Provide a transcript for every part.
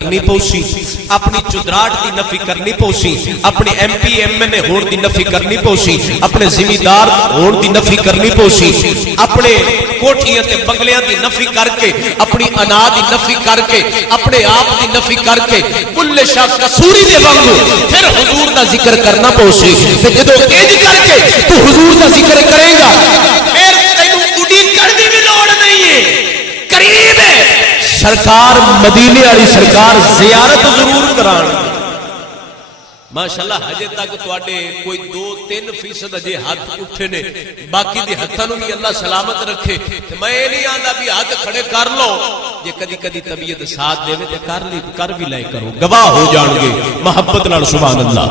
کرنی پوسی، اپنی چدراٹ دی نفی کرنی پوسی، اپنے ایم پی ایم این اے ہون دی نفی کرنی پوسی، اپنے زمیندار ہون دی نفی کرنی پوسی، اپنے کوٹھیاں تے بنگلیاں دی نفی کر کے، اپنی انا دی نفی کر کے، اپنے آپ دی نفی کر کے، کل شاہ کسوری دے وانگو پھر حضور دا ذکر کرنا پوسی۔ تے جدو انج کر کے تو حضور دا ذکر کرے گا پھر تینوں اڈی کرنی بھی لوڑ نہیں ہے، قریب ہے سرکار مدینے والی سرکار زیارت ضرور کران۔ ماشاءاللہ ہجے تک تواڈے کوئی 2-3% اجے ہاتھ اٹھے نے، باقی دے ہتھاں نوں بھی اللہ سلامت رکھے۔ تے میں نہیں آندا بھی ہاتھ کھڑے کر لو، جے کدی کدی طبیعت ساتھ دے تے کر بھی لے کرو، گواہ ہو جان گے محبت نال سبحان اللہ۔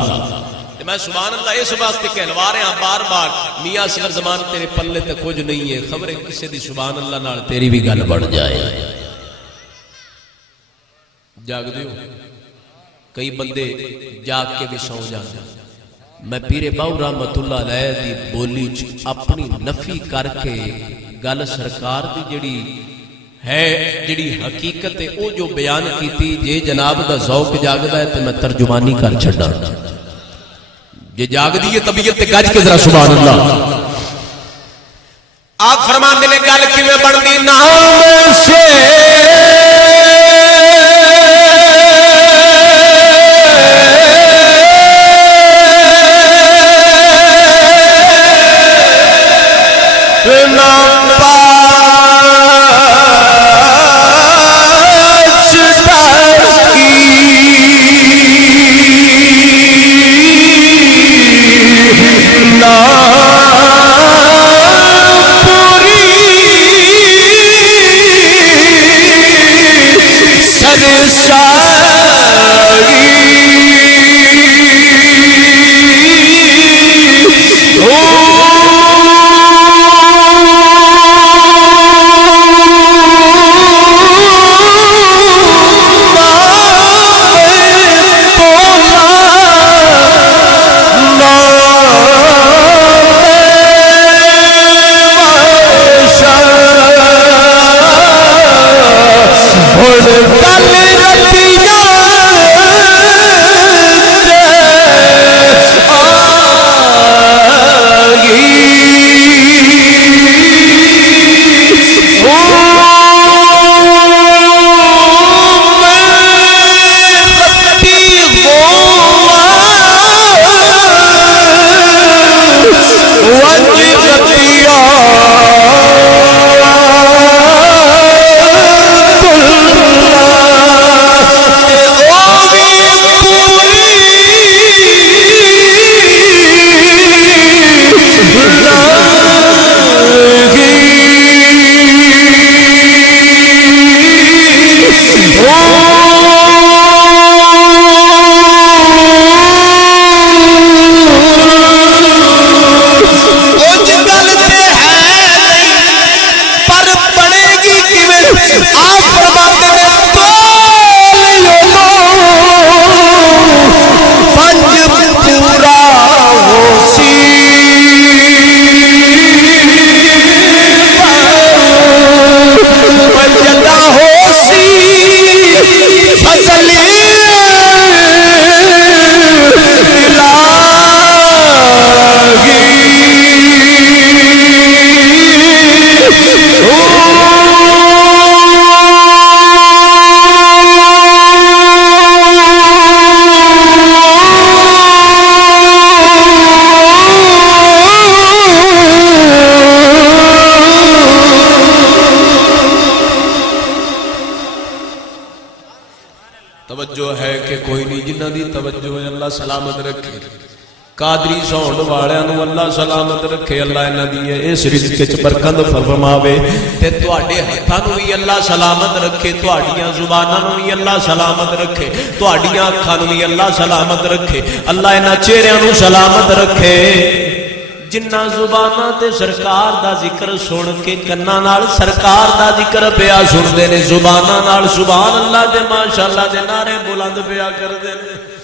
تے میں سبحان اللہ اس واسطے کہلوا رہا بار بار، میاں اصغر زمان تیرے پلے تے کچھ نہیں ہے، خبر ہے کسے دی سبحان اللہ نال تیری بھی گل بڑھ جائے۔ جاگ دیو کئی بندے جاگ کے بھی سو جاتے۔ میں پیر باو رحمت اللہ علیہ دی بولی اپنی نفی کر کے گل سرکار دی جڑی ہے جڑی حقیقت ہے او جو بیان کیتی، جے جناب دا ذوق جاگدا ہے تے میں ترجمانی کر چھڈا، جے جاگ دی ہے طبیعت تے گج کے ذرا سبحان اللہ۔ آپ فرماندے نے گل کیویں بندی نام سے سلامت رکھے، قادری سونڈ والیاں نو اللہ سلامت رکھے، اللہ انہاں دی اس رزق وچ برکت فرماوے، تے تواڈے ہتھاں نو بھی اللہ سلامت رکھے، تواڈیاں زباناں نو بھی اللہ سلامت رکھے، تواڈیاں اکھاں نو بھی اللہ سلامت رکھے، اللہ انہاں چہریاں نو سلامت رکھے۔ جنہ زباناں تے سرکار دا ذکر سن کے کناں نال سرکار دا ذکر پیا سن دے نے، زباناں نال سبحان اللہ دے ماشاءاللہ دے نعرے بلند پیا کر دے نے۔